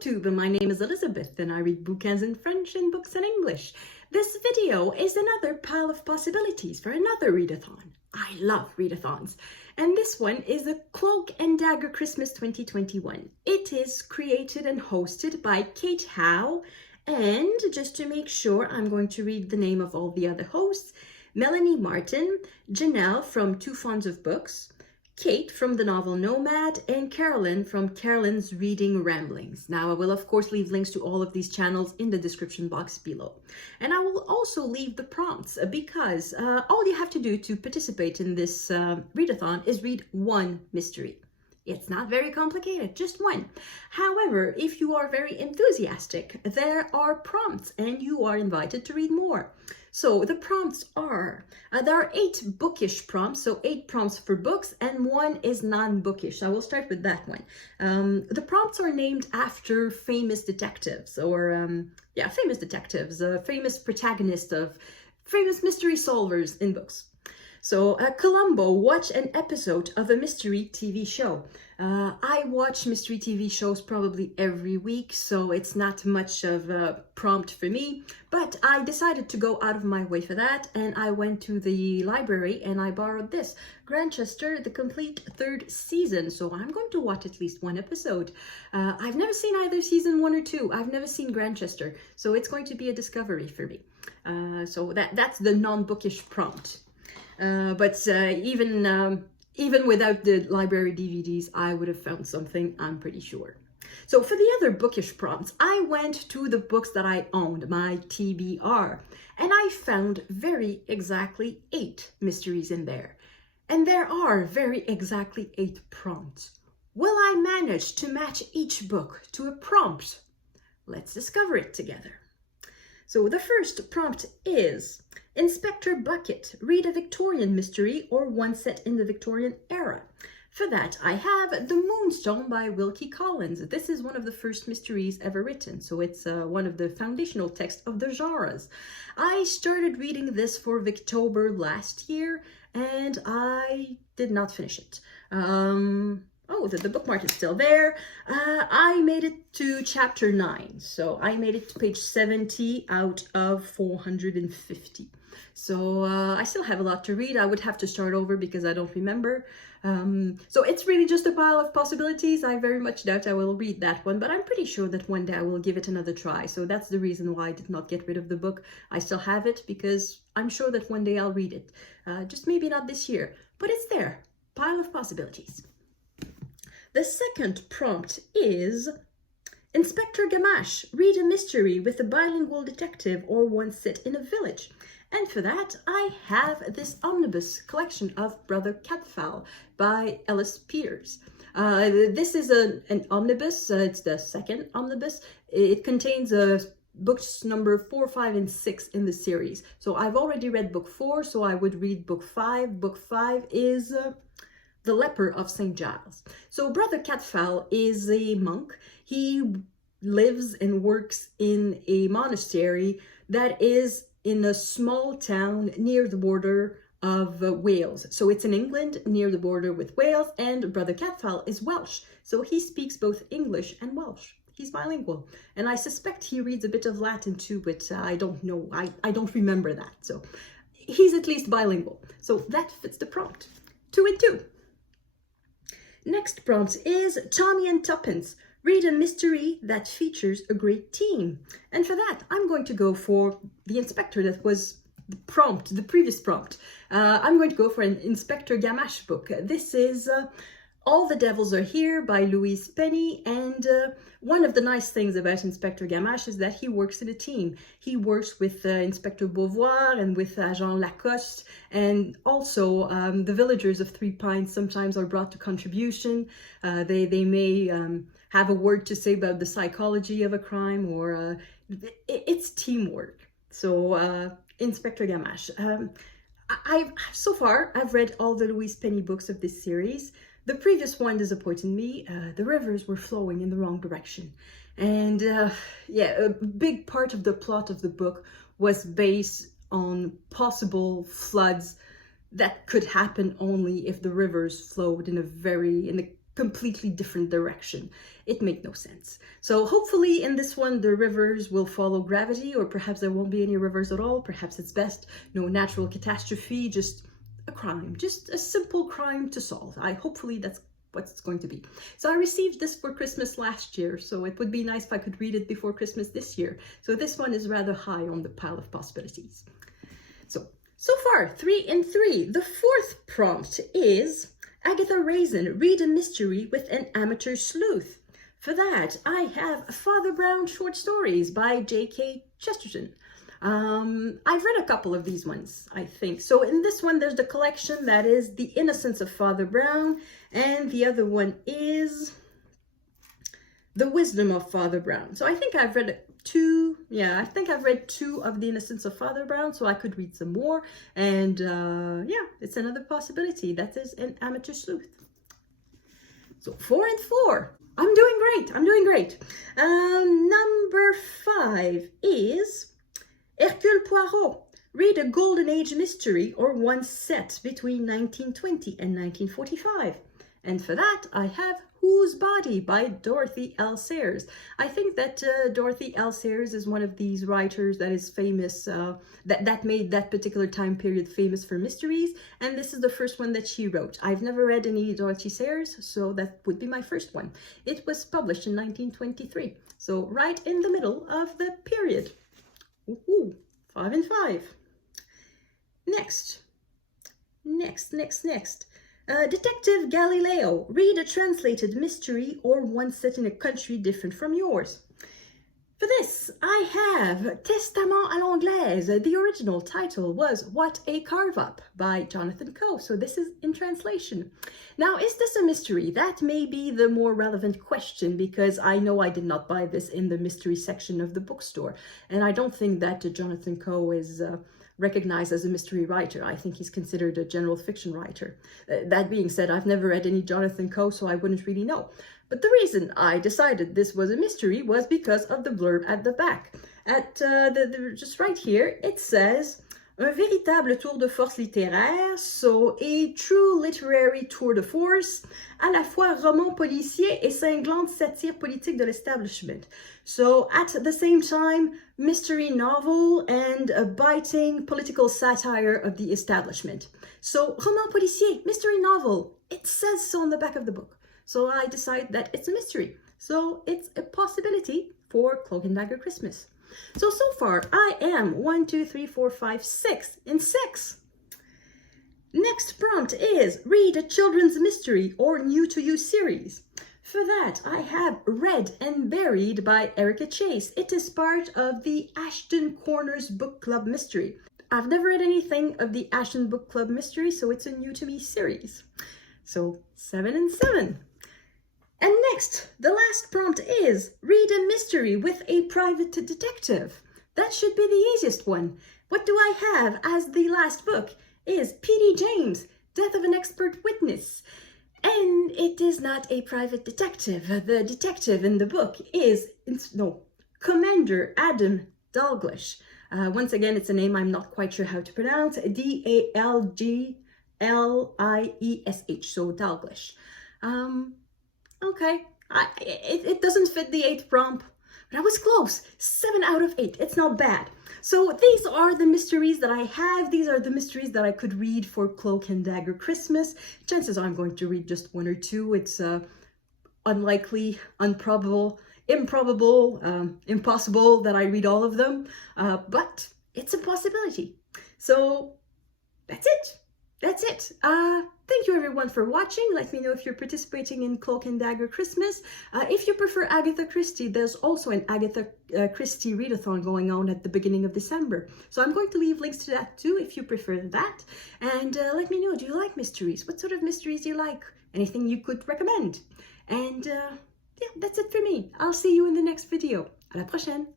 booktube. My name is Elizabeth and I read bouquins in French and books in English. This video is another pile of possibilities for another readathon. I love readathons. And this one is a Cloak and Dagger Christmas 2021. It is created and hosted by Kate Howe. And just to make sure, I'm going to read the name of all the other hosts. Melanie Martin, Janelle from Two Fonts of Books, Kate from the novel Nomad, and Carolyn from Carolyn's Reading Ramblings. Now, I will of course leave links to all of these channels in the description box below. And I will also leave the prompts because all you have to do to participate in this readathon is read one mystery. It's not very complicated, just one. However, if you are very enthusiastic, there are prompts and you are invited to read more. So the prompts are, there are 8 bookish prompts, so 8 prompts for books, and 1 is non-bookish. I will start with that one. The prompts are named after famous detectives, or famous detectives, famous protagonists of famous mystery solvers in books. So, Columbo, watch an episode of a mystery TV show. I watch mystery TV shows probably every week, so it's not much of a prompt for me, but I decided to go out of my way for that, and I went to the library and I borrowed this, Grantchester, the complete 3rd season, so I'm going to watch at least one episode. I've never seen either season 1 or 2. I've never seen Grantchester, so it's going to be a discovery for me. So that's the non-bookish prompt. But even without the library DVDs, I would have found something, I'm pretty sure. So for the other bookish prompts, I went to the books that I owned, my TBR, and I found very exactly 8 mysteries in there. And there are very exactly 8 prompts. Will I manage to match each book to a prompt? Let's discover it together. So the first prompt is, Inspector Bucket, read a Victorian mystery or one set in the Victorian era. For that, I have The Moonstone by Wilkie Collins. This is one of the first mysteries ever written, so it's one of the foundational texts of the genres. I started reading this for Victober last year, and I did not finish it. Oh, the bookmark is still there. I made it to chapter 9, so I made it to page 70 out of 450. So I still have a lot to read. I would have to start over because I don't remember. So it's really just a pile of possibilities. I very much doubt I will read that one, but I'm pretty sure that one day I will give it another try. So that's the reason why I did not get rid of the book. I still have it because I'm sure that one day I'll read it. Just maybe not this year, but it's there. Pile of possibilities. The second prompt is, Inspector Gamache, read a mystery with a bilingual detective or one set in a village. And for that, I have this omnibus collection of Brother Cadfael by Ellis Peters. This is an omnibus, it's the second omnibus. It contains books number 4, 5, and 6 in the series. So I've already read book 4, so I would read book 5. Book 5 is The Leper of St. Giles. So Brother Cadfael is a monk. He lives and works in a monastery that is in a small town near the border of Wales. So it's in England, near the border with Wales, and Brother Cadfael is Welsh. So he speaks both English and Welsh. He's bilingual. And I suspect he reads a bit of Latin too, but I don't know. I don't remember that. So he's at least bilingual. So that fits the prompt. 2 and 2. Next prompt is Tommy and Tuppence, read a mystery that features a great team. And for that, I'm going to go for the inspector that was the prompt, the previous prompt. I'm going to go for an Inspector Gamache book. This is All the Devils Are Here by Louise Penny, and one of the nice things about Inspector Gamache is that he works in a team. He works with Inspector Beauvoir and with Agent Lacoste, and also the villagers of Three Pines sometimes are brought to contribution. They may have a word to say about the psychology of a crime, or it's teamwork. So Inspector Gamache. So far, I've read all the Louise Penny books of this series. The previous one disappointed me. The rivers were flowing in the wrong direction. And a big part of the plot of the book was based on possible floods that could happen only if the rivers flowed in a completely different direction. It made no sense. So hopefully in this one, the rivers will follow gravity, or perhaps there won't be any rivers at all. Perhaps it's best no natural catastrophe, just a crime, just a simple crime to solve. Hopefully that's what it's going to be. So I received this for Christmas last year, so it would be nice if I could read it before Christmas this year. So this one is rather high on the pile of possibilities. So far, 3 in 3. The fourth prompt is Agatha Raisin, read a mystery with an amateur sleuth. For that, I have Father Brown short stories by J.K. Chesterton. I've read a couple of these ones, I think. So in this one, there's the collection that is The Innocence of Father Brown, and the other one is The Wisdom of Father Brown. So I think I've read two of The Innocence of Father Brown, so I could read some more. And yeah, it's another possibility. That is an amateur sleuth. So 4 and 4. I'm doing great. Number 5 is Hercule Poirot, read a Golden Age mystery or one set between 1920 and 1945. And for that, I have Whose Body by Dorothy L. Sayers. I think that Dorothy L. Sayers is one of these writers that is famous, that made that particular time period famous for mysteries. And this is the first one that she wrote. I've never read any Dorothy Sayers, so that would be my first one. It was published in 1923, so right in the middle of the period. Ooh, 5 and 5. Next. Detective Galileo, read a translated mystery or one set in a country different from yours. For this, I have Testament à l'Anglaise. The original title was What a Carve Up by Jonathan Coe. So this is in translation. Now, is this a mystery? That may be the more relevant question, because I know I did not buy this in the mystery section of the bookstore. And I don't think that Jonathan Coe is recognized as a mystery writer. I think he's considered a general fiction writer. That being said, I've never read any Jonathan Coe, so I wouldn't really know. But the reason I decided this was a mystery was because of the blurb at the back. Just right here, it says, un véritable tour de force littéraire, so a true literary tour de force, à la fois roman policier et cinglante satire politique de l'establishment. So at the same time, mystery novel and a biting political satire of the establishment. So roman policier, mystery novel, it says so on the back of the book. So I decide that it's a mystery. So it's a possibility for Cloak and Dagger Christmas. So far, I am 1, 2, 3, 4, 5, 6 in 6. Next prompt is read a children's mystery or new to you series. For that, I have Read and Buried by Erika Chase. It is part of the Ashton Corners Book Club mystery. I've never read anything of the Ashton Book Club mystery, so it's a new to me series. So 7 and 7. And next, the last prompt is read a mystery with a private detective. That should be the easiest one. What do I have as the last book is P.D. James, Death of an Expert Witness. And it is not a private detective. The detective in the book is, Commander Adam Dalglish. Once again, it's a name I'm not quite sure how to pronounce. D-A-L-G-L-I-E-S-H, so Dalglish. Okay, it doesn't fit the 8th prompt, but I was close. 7 out of 8, it's not bad. So these are the mysteries that I have. These are the mysteries that I could read for Cloak and Dagger Christmas. Chances are I'm going to read just 1 or 2. It's unlikely, improbable that I read all of them, but it's a possibility. So that's it. Thank you everyone for watching. Let me know if you're participating in Cloak and Dagger Christmas. If you prefer Agatha Christie, there's also an Agatha Christie readathon going on at the beginning of December. So I'm going to leave links to that too if you prefer that. And let me know, do you like mysteries? What sort of mysteries do you like? Anything you could recommend? And yeah, that's it for me. I'll see you in the next video. À la prochaine!